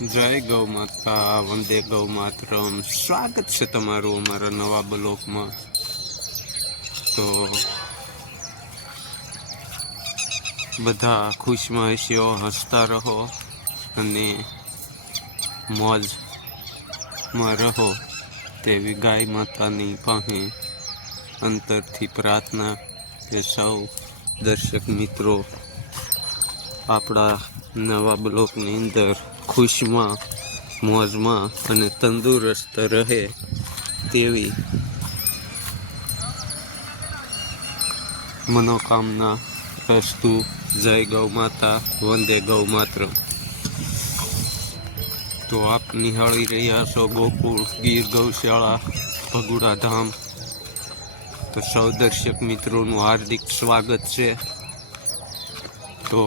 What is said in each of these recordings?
જય ગૌ માતા, વંદે ગૌ માતરમ. સ્વાગત છે તમારું અમારા નવા બ્લોગમાં. તો બધા ખુશમાં હશો, હસતા રહો અને મોજમાં રહો તેવી ગાય માતાની પાસે અંતરથી પ્રાર્થના કે સૌ દર્શક મિત્રો આપણા નવા બ્લોગની અંદર ખુશમાં, મોજમાં અને તંદુરસ્ત રહે તેવી મનોકામના અસ્તુ. જય ગૌ માતા, વંદે ગૌ માતરમ. તો આપ નિહાળી રહ્યા છો ગોકુળ ગીર ગૌશાળા ભગુડા ધામ. તો સૌ દર્શક મિત્રોનું હાર્દિક સ્વાગત છે. તો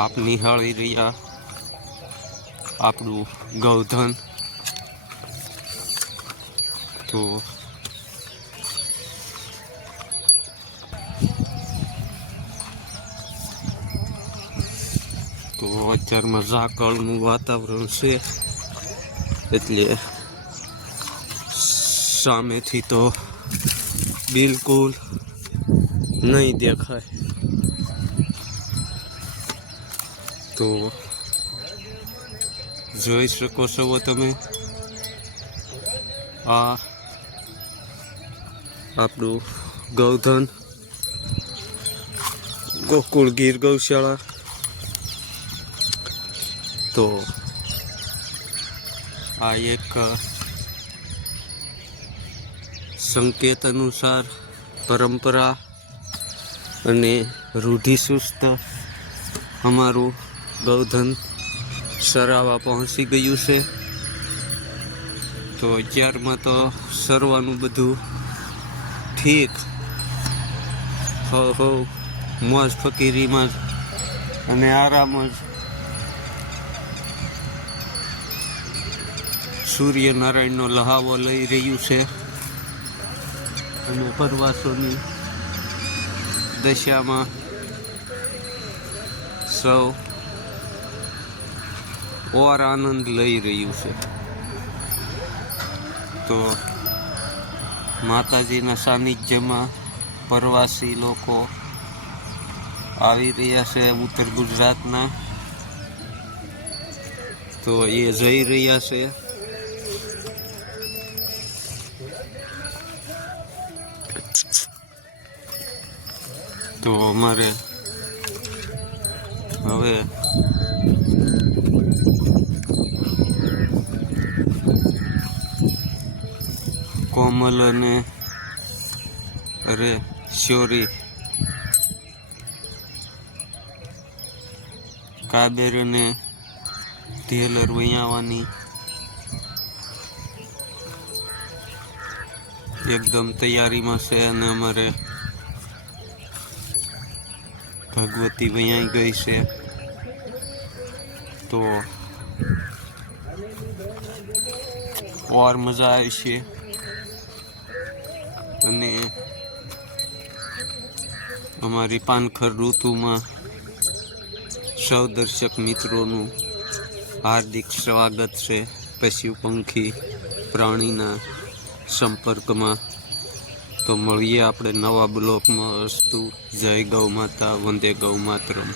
આપ નિહાળી રહ્યા આપણું ગૌધન. તો અત્યારમાં ઝાકળનું વાતાવરણ છે એટલે સામેથી તો બિલકુલ નહીં દેખાય. તો જોઈ શકો છો તમે, આ આપણું ગૌધન ગોકુળ ગીર ગૌશાળા. તો આ એક સંકેત અનુસાર પરંપરા અને રૂઢિચુસ્ત અમારું ગૌધન સરાવા પહોંચી ગયું છે. તો અત્યારમાં તો સરવાનું બધું ઠીક, હો મોજ ફકીરીમાં જ અને આરામ જ. સૂર્યનારાયણનો લહાવો લઈ રહ્યું છે અને પરવાસોની દશામાં સૌ ઓર આનંદ લઈ રહ્યું છે. તો માતાજીના સાનિધ્યમાં પ્રવાસી લોકો આવી રહ્યા છે ઉત્તર ગુજરાતના. તો એ જઈ રહ્યા છે. તો અમારે હવે કોમલ અને શૌરી કાબેર અને ઢેલર વૈયાવાની એકદમ તૈયારીમાં છે. અને અમારે ભગવતી વૈયાઈ ગઈ છે. તો ઓર મજા આવી છે. અને અમારી પાનખર ઋતુમાં સૌ દર્શક મિત્રોનું હાર્દિક સ્વાગત છે પશુ પંખી પ્રાણીના સંપર્કમાં. તો મળીએ આપણે નવા બ્લોકમાં. અસ્તુ. જય ગૌ માતા, વંદે ગૌ માતરમ.